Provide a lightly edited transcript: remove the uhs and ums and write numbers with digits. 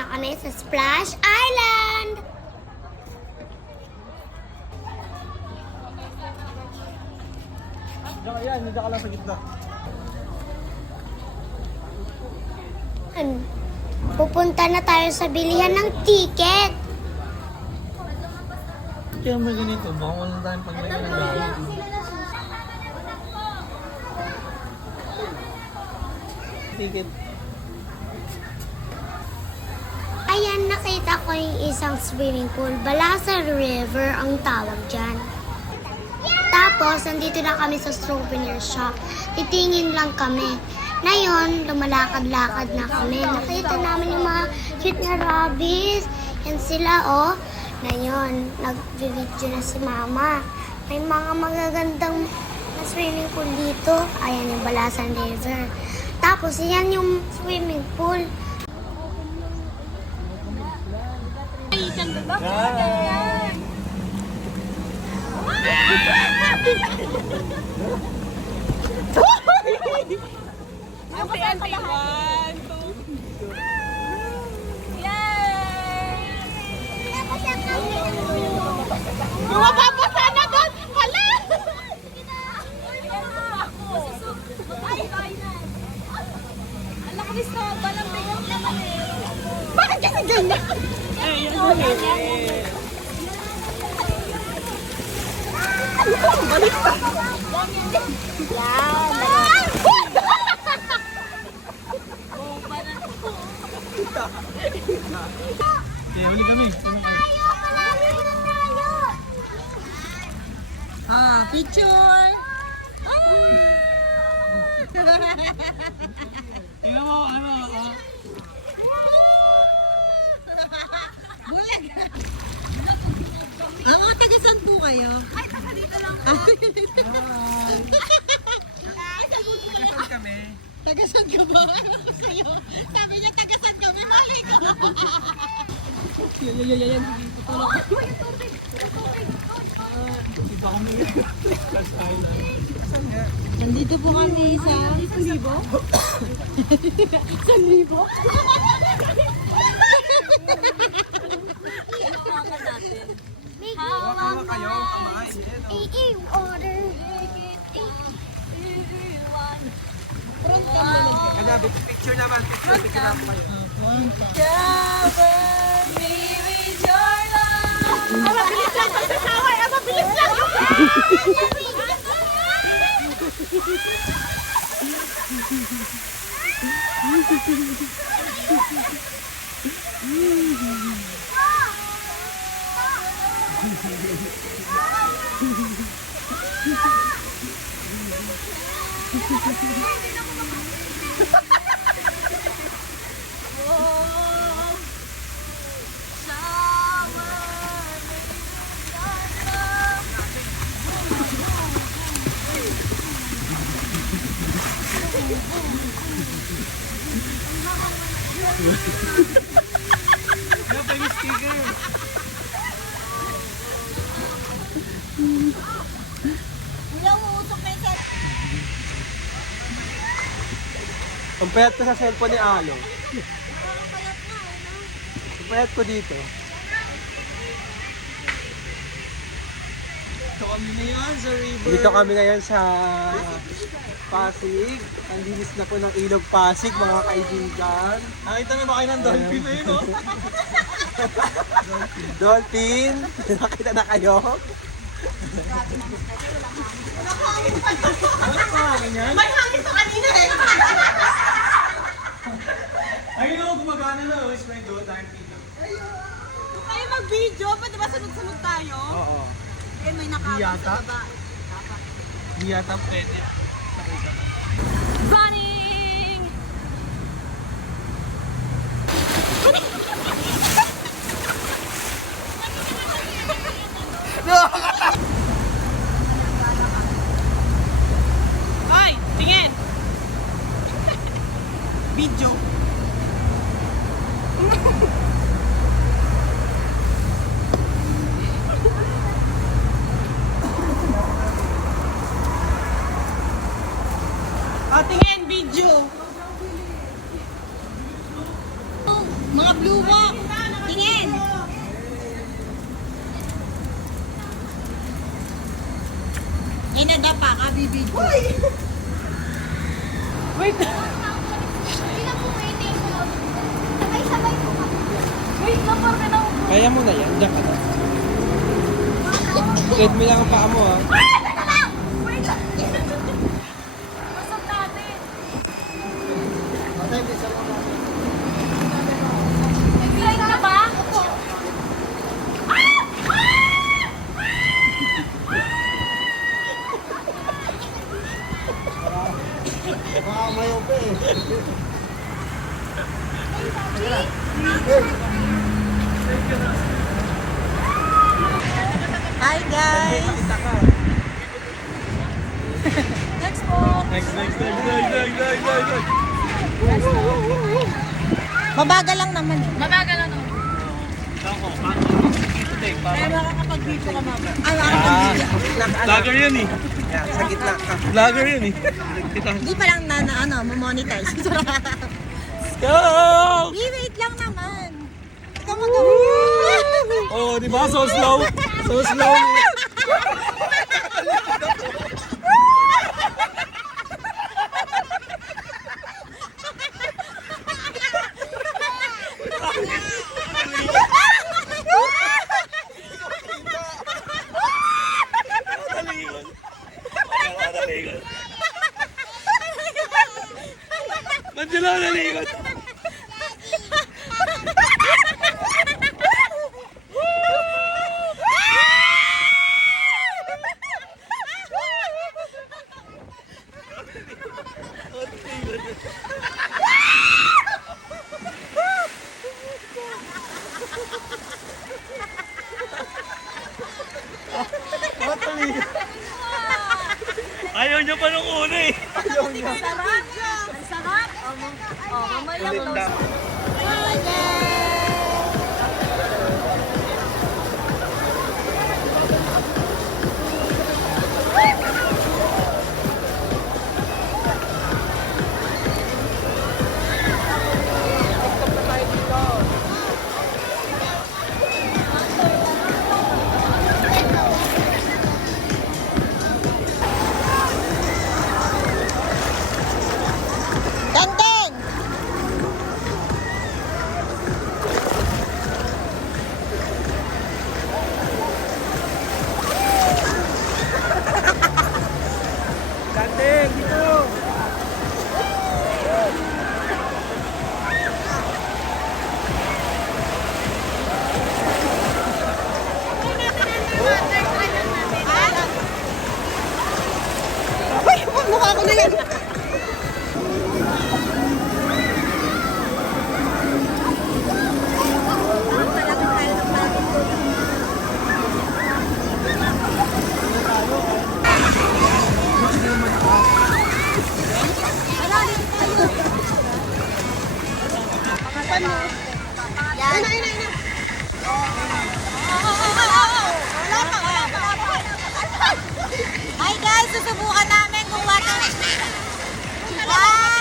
na kami sa Splash Island! Diyan ka lang sa gitna. Pupunta na tayo sa bilihan ng ticket. Kaya may ganito, baka wala tayong paglagay ng gamit. Ticket. Ayan, nakita ko yung isang swimming pool. Balasa River ang tawag dyan. Tapos, nandito na kami sa souvenir shop. Titingin lang kami. Ngayon, lumalakad-lakad na kami. Nakita namin yung mga cute na rabbits. Yan sila, oh. Ngayon, nag-video na si Mama. May mga magagandang na swimming pool dito. Ayan yung Balasan River. Tapos, yan yung swimming pool. Mapapasa na doon! Hala! Alam ko gusto ko ba ng bigat naman eh. Bakit kasi ganyan? Okay, huli kami. Picture! Tingnan mo, ano, Bulag! Mga taga-san po kayo? Ay, taga dito lang po. Saan kami? Taga-san ka ba? Kayo? Sabi niya taga-san kami, mali ko. Yan. Dito kami. Last island. Nandito po kami sa... San Libo? San Libo? Hawa kayo, kamay. order. Ano, picture naman. Picture naman kayo. Cover me with your love. Mabilis lang pagsasaway. Mabilis lang. Ano pa yung sticker? Kuya, uusok na yung cellphone. Ang payat ko sa cellphone ni Alo. Ang payat ko dito. Dito kami ngayon sa Pasig. Ang linis na po ng ilog Pasig, mga kaibigan. Nakita niyo ba kayo ng dolphin na yun, no? Dolphin? Nakita na kayo? May hangin sa kanina eh. Ayun o, gumagana na. Always may dolphin. Kayo mag-video, pwede ba sunod-sunod tayo? Oo. Eh, may nakabang Yata. sa baba. Hindi yata pwede. Running! Ay, tingin! Video. Tingin, video. Mga blue walk. Tingin. Eh, nadapa ka, bibig. Uy! Wait. Sabay-sabay po kami. Wait lang, parang na ako. Kaya mo na yan, diyan ka na. Slide mo lang ang paa mo ha. Wait lang. Masok natin. Nag-slide ka ba? Hi guys! Next po! Next. Mabagal lang naman. Mabagal lang naman. Kaya makakapag-video ka mama. Ay, makakapag-video. Vlogger yan eh. Sa gitna ka. Vlogger yan eh. Hindi pa lang na mamonetize. Go! Wait lang naman. Ikaw Oh, di ba? So slow. So slow. Manjula na ligot. Ayaw niya pa nung una eh. Sarap! Ang sarap! Oh, mamaya close. Tenteng! Dante, dito. Uy! Mukha ko na yan! Yan. Hi guys, susubukan namin kung water. Wow!